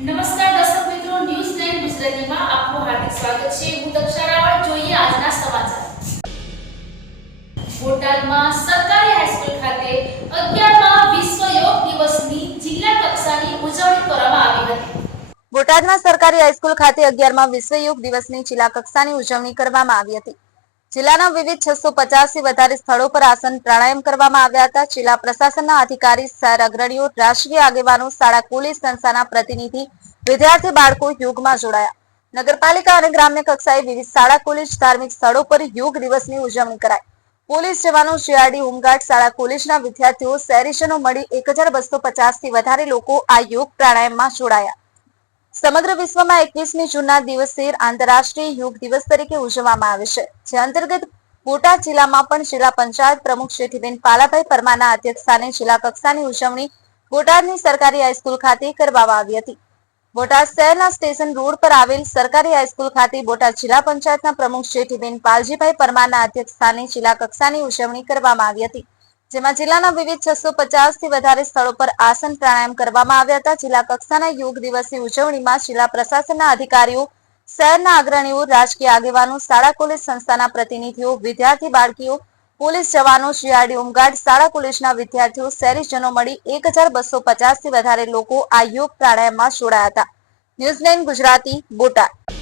નમસ્કાર દર્શક મિત્રો, ન્યૂઝ નાઇન ગુજરાતીમાં આપનું હાર્દિક સ્વાગત છે. હું દક્ષા રાવળ જોઈએ આજના સમાચાર. બોટાદમાં સરકારી હાઈસ્કૂલ ખાતે 11મા વિશ્વ યોગ દિવસની જિલ્લા કક્ષાની ઉજવણી કરવામાં આવી હતી. બોટાદમાં સરકારી હાઈસ્કૂલ ખાતે અગિયારમાં વિશ્વ યોગ દિવસની જિલ્લા કક્ષાની ઉજવણી કરવામાં આવી હતી. જિલ્લાના વિવિધ છસો થી વધારે સ્થળો પર આસન પ્રાણાયામ કરવામાં આવ્યા હતા. જિલ્લા પ્રશાસનના અધિકારી સર અગ્રણીઓ, રાષ્ટ્રીય આગેવાનો, શાળા કોલેજ સંસ્થાના પ્રતિનિધિ, વિદ્યાર્થી બાળકો યોગમાં જોડાયા. નગરપાલિકા અને ગ્રામ્ય કક્ષાએ વિવિધ શાળા, કોલેજ, ધાર્મિક સ્થળો પર યોગ દિવસની ઉજવણી કરાઈ. પોલીસ જવાનો જીઆરડી, હોમગાર્ડ, શાળા કોલેજના વિદ્યાર્થીઓ, શહેરીજનો મળી એક થી વધારે લોકો આ યોગ પ્રાણાયામમાં જોડાયા. સમગ્ર વિશ્વમાં એકવીસમી જૂનના દિવસે આંતરરાષ્ટ્રીય યોગ દિવસ તરીકે ઉજવવામાં આવે છે. જે અંતર્ગત બોટાદ જિલ્લામાં પણ જિલ્લા પંચાયત પ્રમુખ શેઠીબેન પાલાભાઈ પરમાના અધ્યક્ષસ્થાને જિલ્લા કક્ષાની ઉજવણી બોટાદની સરકારી હાઈસ્કૂલ ખાતે કરવામાં આવી હતી. બોટાદ શહેરના સ્ટેશન રોડ પર આવેલ સરકારી હાઈસ્કૂલ ખાતે બોટાદ જિલ્લા પંચાયતના પ્રમુખ શેઠીબેન પાલજીભાઈ પરમારના અધ્યક્ષસ્થાને જિલ્લા કક્ષાની ઉજવણી કરવામાં આવી હતી. જેમાં જિલ્લાના વિવિધ છસો થી વધારે સ્થળો પર આસન પ્રાણાયામ કરવામાં આવ્યા હતા. જિલ્લા કક્ષાના યોગ દિવસની ઉજવણીમાં જિલ્લા પ્રશાસનના અધિકારીઓ, શહેરના અગ્રણીઓ, રાજકીય આગેવાનો, શાળા કોલેજ સંસ્થાના પ્રતિનિધિઓ, વિદ્યાર્થી બાળકીઓ, પોલીસ જવાનો, જીઆરડી હોમગાર્ડ, શાળા કોલેજના વિદ્યાર્થીઓ, શહેરીજનો મળી એક થી વધારે લોકો આ યોગ પ્રાણાયામમાં જોડાયા હતા. News nine Gujarati, Botad.